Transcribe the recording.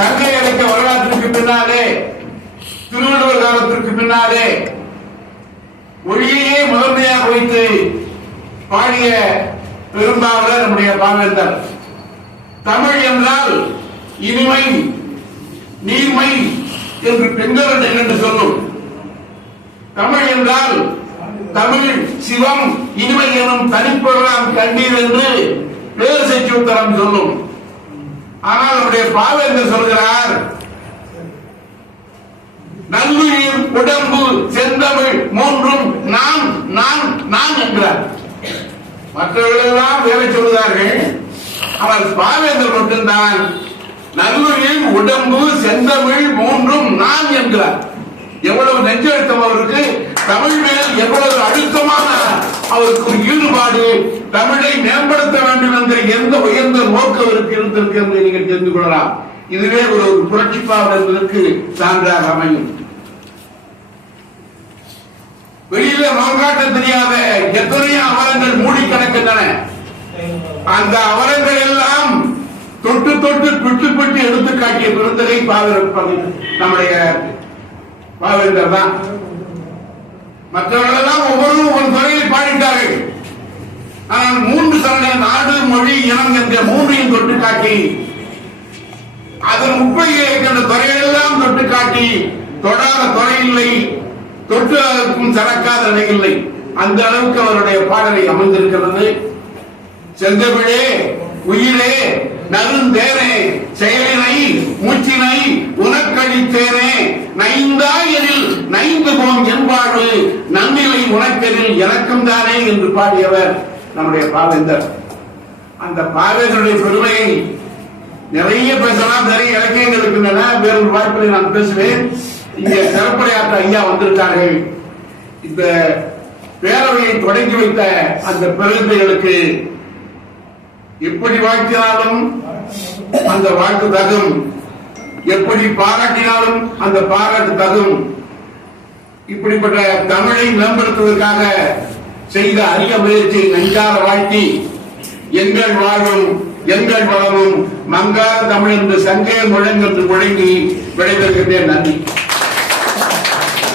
சங்க இலக்கிய வரலாற்றுக்கு பின்னாலே, திருவள்ளுவர் காலத்திற்கு பின்னாலே மொழியே முதன்மையாக வைத்து பாடிய பெரும்பாவலர் நம்முடைய பாவேந்தர். தமிழ் என்றால் இனிமை, நீர்மை என்று பெண்கள் என்று சொல்லும். தமிழ் என்றால் தமிழ் சிவம் இனிமை எனும் தனிப்பொருளாம் கண்டீர் என்று பேர் செச்சுத்தரம் சொல்லும். ஆனால் நம்முடைய பாவேந்தர் சொல்கிறார், நல்லுயிர், உடம்பு, செந்தமிழ் மூன்றும் நான் நான் நான் என்கிறார். மற்றவர்களெல்லாம் வேலை சொல்கிறார்கள், அவர் பாவேந்தர் மட்டும்தான் நல்லுயிர், உடம்பு, செந்தமிழ் மூன்றும் நான் என்கிறார். எவ்வளவு நெஞ்செழுத்தம் அவருக்கு, தமிழ் மேல் எவ்வளவு அழுத்தமான அவருக்கு ஈடுபாடு, தமிழை மேம்படுத்த வேண்டும் என்ற எந்த உயர்ந்த நோக்கம் அவருக்கு இருந்திருக்கிறது நீங்கள் தெரிந்து கொள்ளலாம். இதுவே ஒரு புரட்சிப்பாளர் என்பதற்கு சான்றாக அமையும். வெளியில நோக்காட்ட தெரியாத எத்தனையோ அவலங்கள் மூடி கிடக்கின்றன. அந்த அவலங்கள் எல்லாம் தொட்டு தொட்டு பிட்டு பிட்டு எடுத்து காட்டிய பெருந்தகை நம்முடைய பாவேந்தர் தான். மற்றவர்கள் எல்லாம் ஒவ்வொருவரும் ஒரு துறையில் பாடிட்டார்கள். ஆனால் 3 சரணை, நாடு, மொழி, இனம் என்ற 3ஐயும் தொட்டு காட்டி, அதன் உப்பையை இருக்கின்ற துறைகளெல்லாம் தொட்டு காட்டி, தொடாத துறை இல்லை, தொட்டு அதற்கும் சரக்காத நிலை இல்லை. அந்த அளவுக்கு அவருடைய பாடலை அமைந்திருக்கிறது. செந்தமிழே, உயிரே, நருந்தேனே, செயலினை மூச்சினை உனக்களித்தேனே, நைந்தாயனில் நைந்து போம் என்பாடு, நன்னிலை உனக்கெனில் எனக்கும் தானே என்று பாடியவர் நம்முடைய பாவேந்தர். அந்த பாவேந்தருடைய பெருமையை நிறைய பேசலாம், நிறைய இலக்கியங்கள் இருக்கின்றன. வேறொரு வாய்ப்பில் நான் பேசுவேன். இங்கே சிறப்புரையாற்ற ஐயா வந்திருக்கார்கள். இந்த பேரவையை தொடங்கி வைத்த அந்த பெருந்தைகளுக்கு எப்படி வாழ்த்தினாலும் அந்த வாழ்த்து தகும், எப்படி பாராட்டினாலும் அந்த பாராட்டு தகும். இப்படிப்பட்ட தமிழை மேம்படுத்துவதற்காக செய்த அரிய முயற்சியை நெஞ்சார வாழ்த்தி, எங்கள் வாழ்வும் எங்கள் வளமும் மங்காத தமிழ் என்று சங்கே முழங்கென்று முழங்கி விடைபெறுகின்றேன். நன்றி.